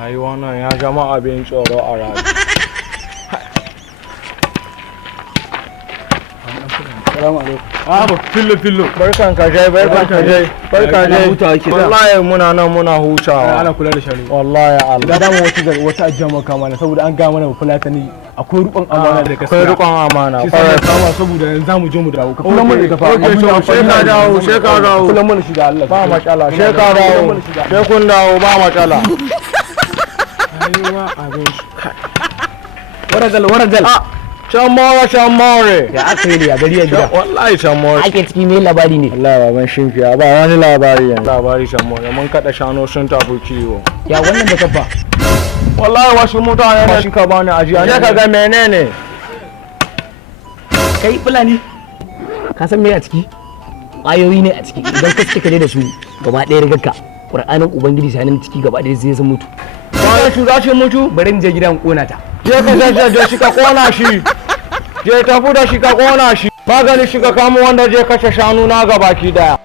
rayuwa nan ya zama abin tsoro a rayuwa. Assalamu alaikum. Ba fillo. Barkan ka dai. Wallahi muna nan muna hutawa. Ana kula da shanu. Wallahi Allah. Da dama wata ajiyar maka mana saboda an ga mana fulatani akwai rukun amana da gaskiya. Akwai rukun amana. Fara kama saboda yanzu zamu je mu dawo. Kullum mun da fa. Sai ka dawo. Kullum mun shi da Allah. Ba matsala. Sai ka dawo. Sai kun dawo ba matsala. Rayuwa abin. Waradal. Can more. Ya aka yi a gari ya gida. Wallahi can more. Ake ciki ne labari ne. Allah baban shinfiya ba wani labari yanzu. Labari can more. Mun kada shanu sun tafi kiwo. Ya wannan da kafa. Wallahi wasu mutane ne suka bani ajiya. Ne ka ga menene? Kai fulani. Ka san me a ciki? Ƙwayoyi ne a ciki. Idan ka suka da su gaba ɗaya rigarka. Qur'anin Ubangiji sanin ciki gaba ɗaya zai san mutu. Bayan su za su mutu? Bari in je gidan kona ta. Je ka shi ka kona shi. Je tafi da shi ka kona shi. Magani shi ka kamo wanda je kashe shanu na gabaki daya.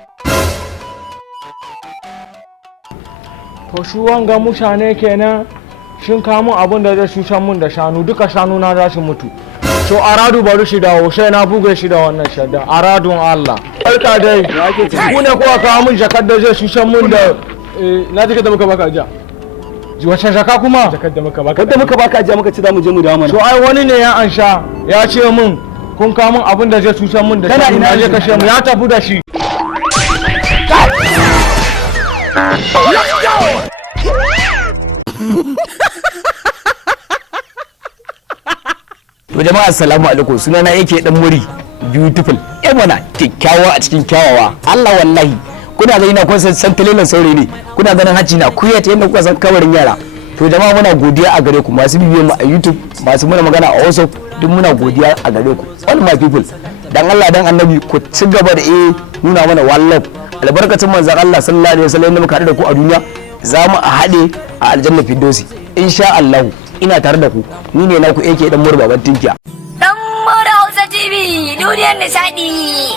To shi wanga mutane kenan shin kamo abin da zai cutar mun da shanu duka shanu na za su mutu. To aradu bari shi dawo sai na buge shi da wannan shaddan aradun Allah. Barka dai. Ku ne kuwa kawo mun jakar da zai cutar mun da Na jika da muka baka ajiya. wace jaka kuma? Jakar da muka baka ajiya muka ci za mu je mu dawo mana. To ai wani ne ya ansha ya ce mun kun kawo mun abin da zai cutar mun da shanu na je kashe mu ya tafi da shi. To jama'a assalamu alaikum, sunana yake dan muri beautiful mana kyakkyawa a cikin kyawawa. Allah wallahi kuna gani na kun san talelan saurayi ne, kuna ganin hajji na kuya ta yadda kuka san kabarin yara. To jama'a muna godiya a gare ku masu bibiyan mu a YouTube, masu muna magana a WhatsApp, duk muna godiya a gare ku all my people. Dan Allah dan Annabi ku ci gaba da nuna mana wallahi albarkacin manzon Allah sallallahu alaihi wasallam da muka haɗu da ku a duniya, za mu a haɗe a aljanna firdausi insha Allah. Ina tare da ku, ni ne naku yake dan murbaban tinkiya. Dan Mura Hausa TV, duniyar nishadi.